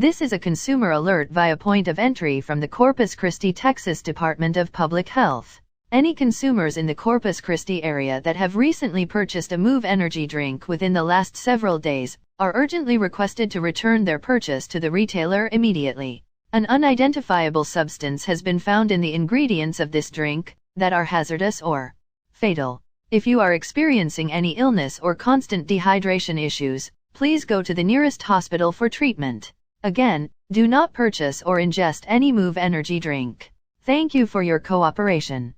This is a consumer alert via point of entry from the Corpus Christi, Texas Department of Public Health. Any consumers in the Corpus Christi area that have recently purchased a Move energy drink within the last several days are urgently requested to return their purchase to the retailer immediately. An unidentifiable substance has been found in the ingredients of this drink that are hazardous or fatal. If you are experiencing any illness or constant dehydration issues, please go to the nearest hospital for treatment. Again, do not purchase or ingest any Move energy drink. Thank you for your cooperation.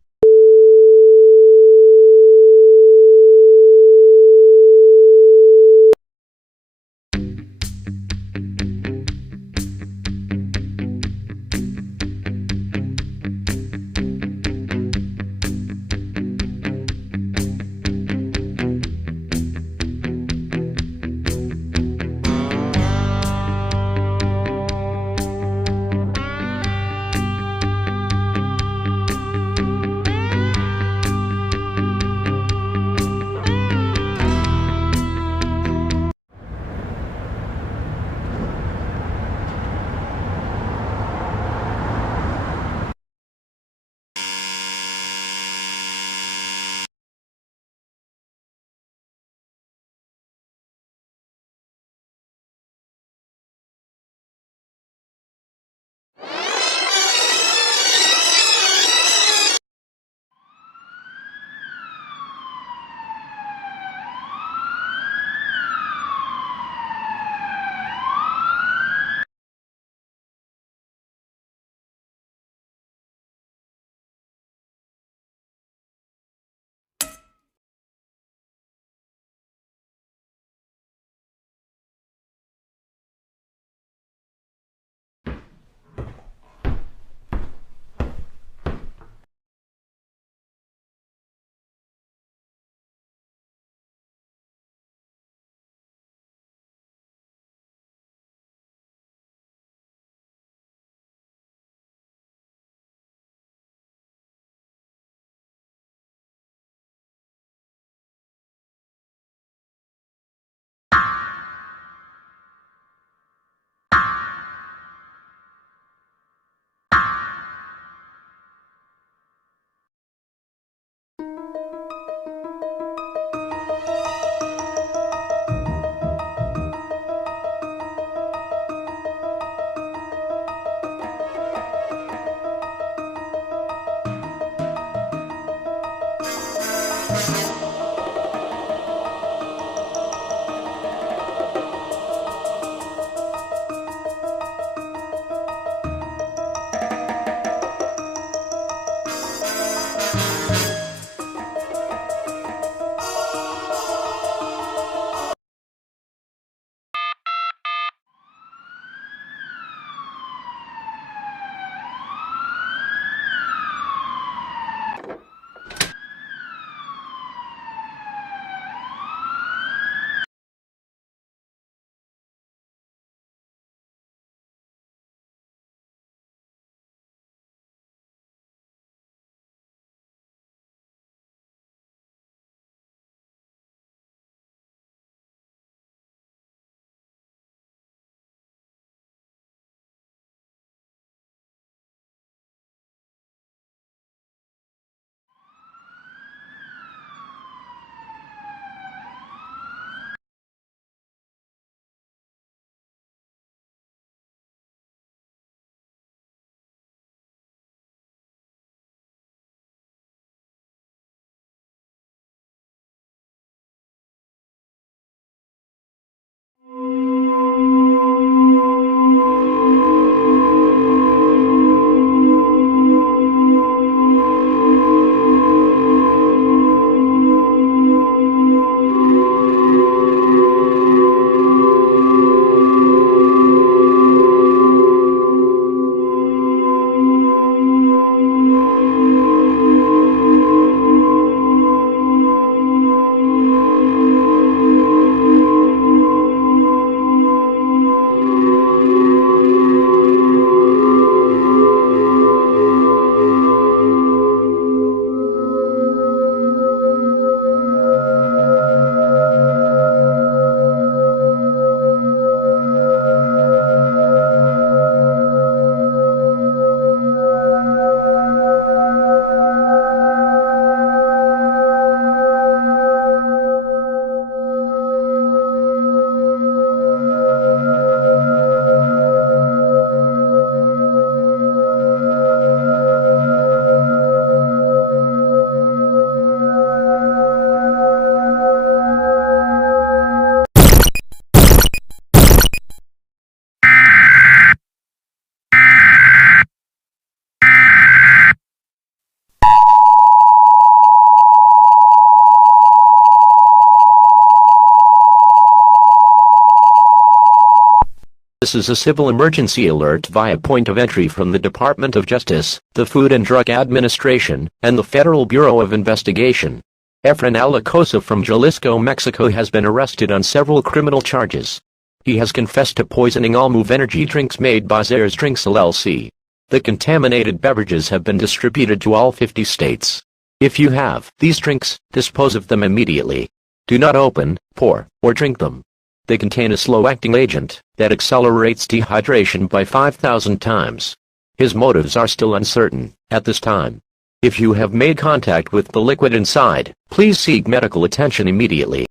This is a civil emergency alert via point of entry from the Department of Justice, the Food and Drug Administration, and the Federal Bureau of Investigation. Efrain Alacosa from Jalisco, Mexico has been arrested on several criminal charges. He has confessed to poisoning all Move energy drinks made by Zares Drinks LLC. The contaminated beverages have been distributed to all 50 states. If you have these drinks, dispose of them immediately. Do not open, pour, or drink them. They contain a slow-acting agent that accelerates dehydration by 5,000 times. His motives are still uncertain at this time. If you have made contact with the liquid inside, please seek medical attention immediately.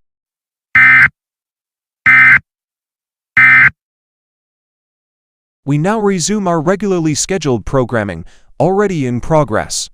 We now resume our regularly scheduled programming, already in progress.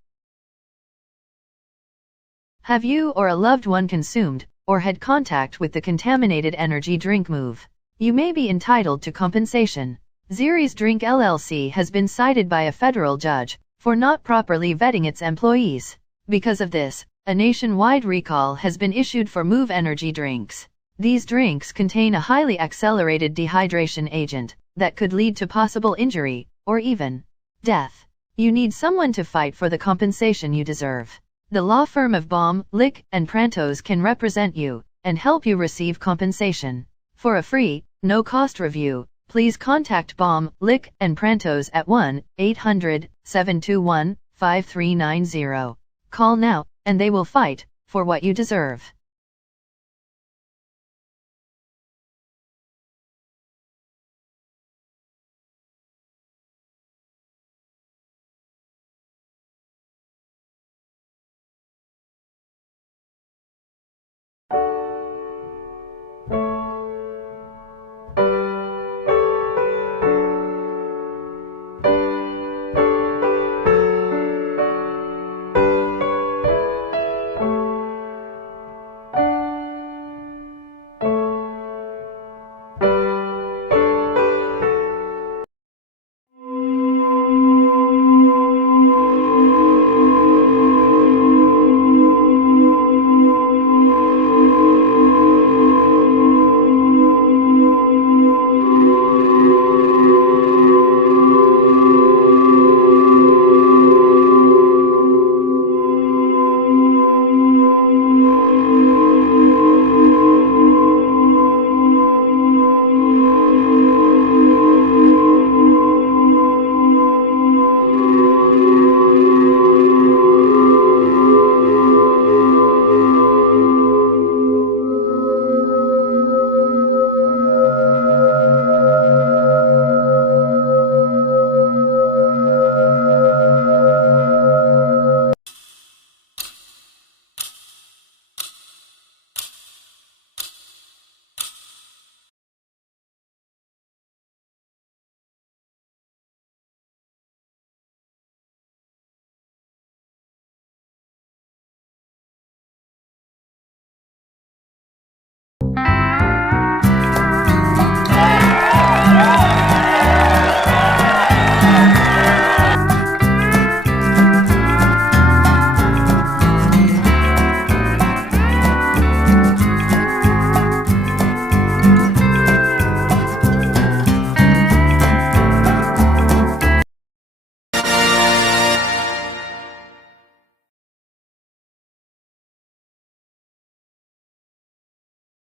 Have you or a loved one consumed or had contact with the contaminated energy drink Move? You may be entitled to compensation. Zares Drink LLC has been cited by a federal judge for not properly vetting its employees. Because of this, a nationwide recall has been issued for Move energy drinks. These drinks contain a highly accelerated dehydration agent that could lead to possible injury or even death. You need someone to fight for the compensation you deserve. The law firm of Baum, Lick, and Prantos can represent you and help you receive compensation. For a free, no-cost review, please contact Baum, Lick, and Prantos at 1-800-721-5390. Call now, and they will fight for what you deserve.